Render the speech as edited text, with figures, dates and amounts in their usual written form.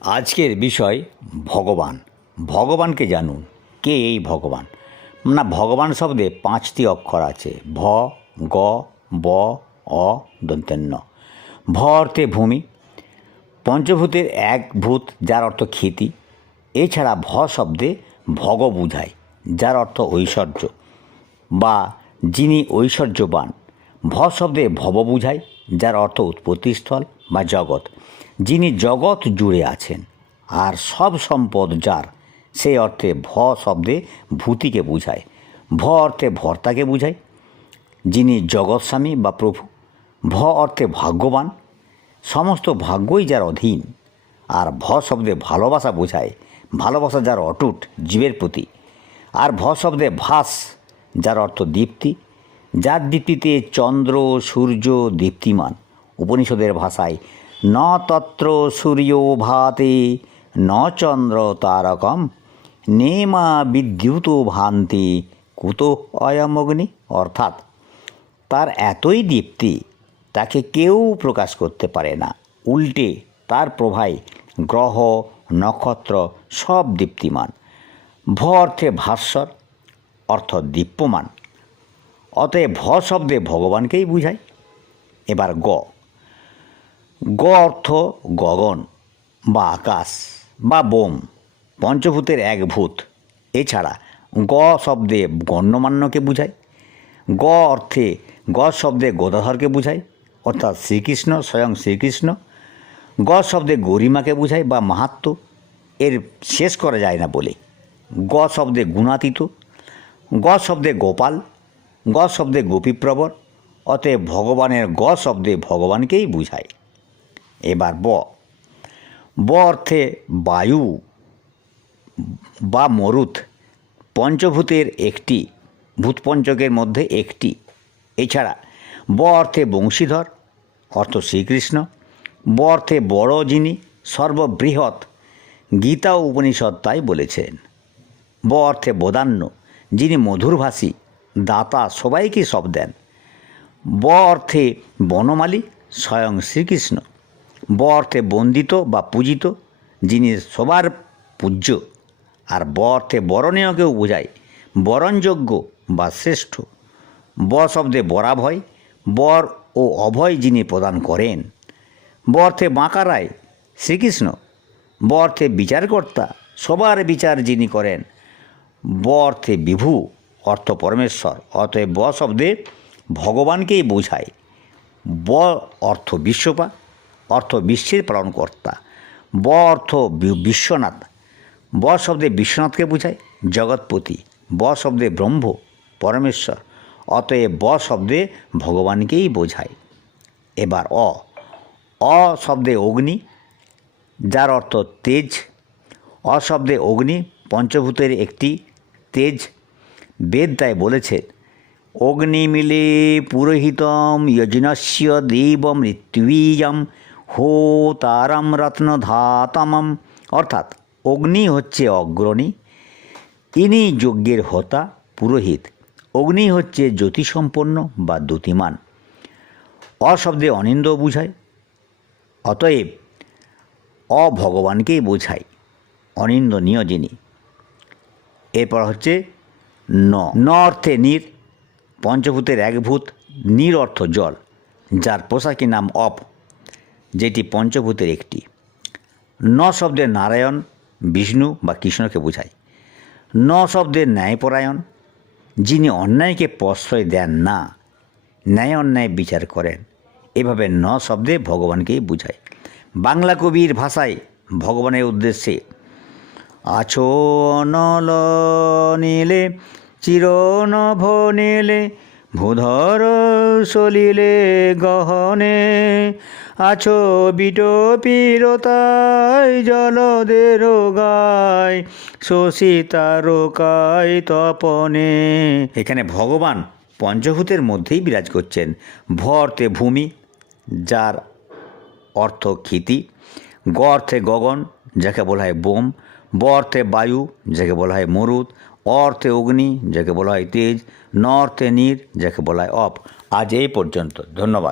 আজকের বিষয় ভগবান। ভগবানকে জানুন। কে এই ভগবান? না, ভগবান শব্দে 5টি অক্ষর আছে। ভ, গ, ব, অ, দন্তেন্ন। ভ অর্থে ভূমি, পঞ্চভূতের এক ভূত, যার অর্থ খ্যাতি। এছাড়া ভ শব্দে ভগ বুঝায়, যার অর্থ ঐশ্বর্য বা যিনি ঐশ্বর্যবান। ভ শব্দে ভব বুঝায়, যার অর্থ উৎপত্তিস্থল বা জগৎ, যিনি জগৎ জুড়ে আছেন। আর সব সম্পদ যার, সেই অর্থে ভ শব্দে ভূতিকে বুঝায়। ভ অর্থে ভর্তাকে বুঝায়, যিনি জগৎস্বামী বা প্রভু। ভ অর্থে ভাগ্যবান, সমস্ত ভাগ্যই যার অধীন। আর ভ শব্দে ভালোবাসা বোঝায়, ভালোবাসা যার অটুট জীবের প্রতি। আর ভ শব্দে ভাস, যার অর্থ দীপ্তি, যার দীপ্তিতে চন্দ্র সূর্য দীপ্তিমান। উপনিষদের ভাষায় ন তত্র সূর্য ভাতে ন চন্দ্র তারকম নেমা বিদ্যুৎ ভান্তি কুতো অয়মগ্নি। অর্থাৎ তার এতই দীপ্তি, তাকে কেউ প্রকাশ করতে পারে না। উল্টে তার প্রভায় গ্রহ নক্ষত্র সব দীপ্তিমান। ভ অর্থে ভাস্বর, অর্থ দীপ্যমান। অতএব ভ শব্দে ভগবানকেই বুঝায়। এবার গ। গ অর্থ গগন বা আকাশ বা বোম, পঞ্চভূতের এক ভূত। এছাড়া গ শব্দে গণ্যমান্যকে বুঝায়। গ অর্থে গ শব্দে গদাধরকে বুঝায়, অর্থাৎ শ্রীকৃষ্ণ, স্বয়ং শ্রীকৃষ্ণ। গ শব্দে গরিমাকে বুঝায় বা মাহাত্ম্য, এর শেষ করা যায় না বলে। গ শব্দে গুণাতীত। গ শব্দে গোপাল। গ শব্দে গোপীপ্রবর। অতএব ভগবানের গ শব্দে ভগবানকেই বুঝায়। এবার ব। ব অর্থে বায়ু বা মরুত, পঞ্চভূতের একটি, ভূতপঞ্চকের মধ্যে একটি। এছাড়া ব অর্থে বংশীধর, অর্থ শ্রীকৃষ্ণ। ব অর্থে বড়, যিনি সর্ববৃহৎ, গীতা ও উপনিষদ তাই বলেছেন। ব অর্থে বদান্য, যিনি মধুরভাষী, দাতা, সবাইকে সব দেন। ব অর্থে বনমালী, স্বয়ং শ্রীকৃষ্ণ। ব অর্থে বন্দিত বা পূজিত, যিনি সবার পূজ্য। আর ব অর্থে বরণীয়কেও বোঝায়, বরণযোগ্য বা শ্রেষ্ঠ। ব শব্দে বরাভয়, বর ও অভয় যিনি প্রদান করেন। ব অর্থে বাঁকা রায়, শ্রীকৃষ্ণ। ব অর্থে বিচারকর্তা, সবার বিচার যিনি করেন। ব অর্থে বিভু, অর্থ পরমেশ্বর। অতএব ব শব্দে ভগবানকেই বোঝায়। ব অর্থ বিশ্বপা, অর্থ বিশ্বের পালনকর্তা। ব অর্থ বিশ্বনাথ। ব শব্দে বিশ্বনাথকে বোঝায়, জগৎপতি। ব শব্দে ব্রহ্ম, পরমেশ্বর। অতএব ব শব্দে ভগবানকেই বোঝায়। এবার অ। অ শব্দে অগ্নি, যার অর্থ তেজ। অ শব্দে অগ্নি পঞ্চভূতের একটি, তেজ। বেদ তাই বলেছে, অগ্নিমিলে পুরোহিতম যজ্ঞস্য দেব মৃত্যুবীজম হোতারম রত্নধাতমম। অর্থাৎ অগ্নি হচ্ছে অগ্রণী, ইনি যজ্ঞের হোতা, পুরোহিত। অগ্নি হচ্ছে জ্যোতিসম্পন্ন বা দ্যুতিমান। অ শব্দে অনিন্দ বুঝায়। অতএব অ ভগবানকেই বোঝায়, অনিন্দনীয় যিনি। এরপর হচ্ছে ন। ন অর্থে নীর, পঞ্চভূতের এক ভূত। নীর অর্থ জল, যার পোশাকি নাম অপ, যেটি পঞ্চভূতের একটি। ন শব্দে নারায়ণ, বিষ্ণু বা কৃষ্ণকে বোঝায়। ন শব্দে ন্যায়পরায়ণ, যিনি অন্যায়কে প্রশ্রয় দেন না, ন্যায় অন্যায় বিচার করেন। এভাবে ন শব্দে ভগবানকেই বোঝায়। বাংলা কবির ভাষায় ভগবানের উদ্দেশ্যে আছো নল নীলে চিরনভ নীলে ভূধর সলিলে গহনে আছো বিটপিরতায় জলদের গায় শশী তারকায় তপনে। এখানে ভগবান পঞ্চভূতের মধ্যেই বিরাজ করছেন। ভ অর্থে ভূমি, যার অর্থ ক্ষিতি। গ অর্থে গগন, যাকে বলা হয় বোম। ব অর্থে বায়ু, যাকে বলা হয় মরুত। অ অর্থে অগ্নি, যাকে বলা হয় তেজ। ন অর্থে নীর, যাকে বলা হয় অপ। আজ এই পর্যন্ত। ধন্যবাদ।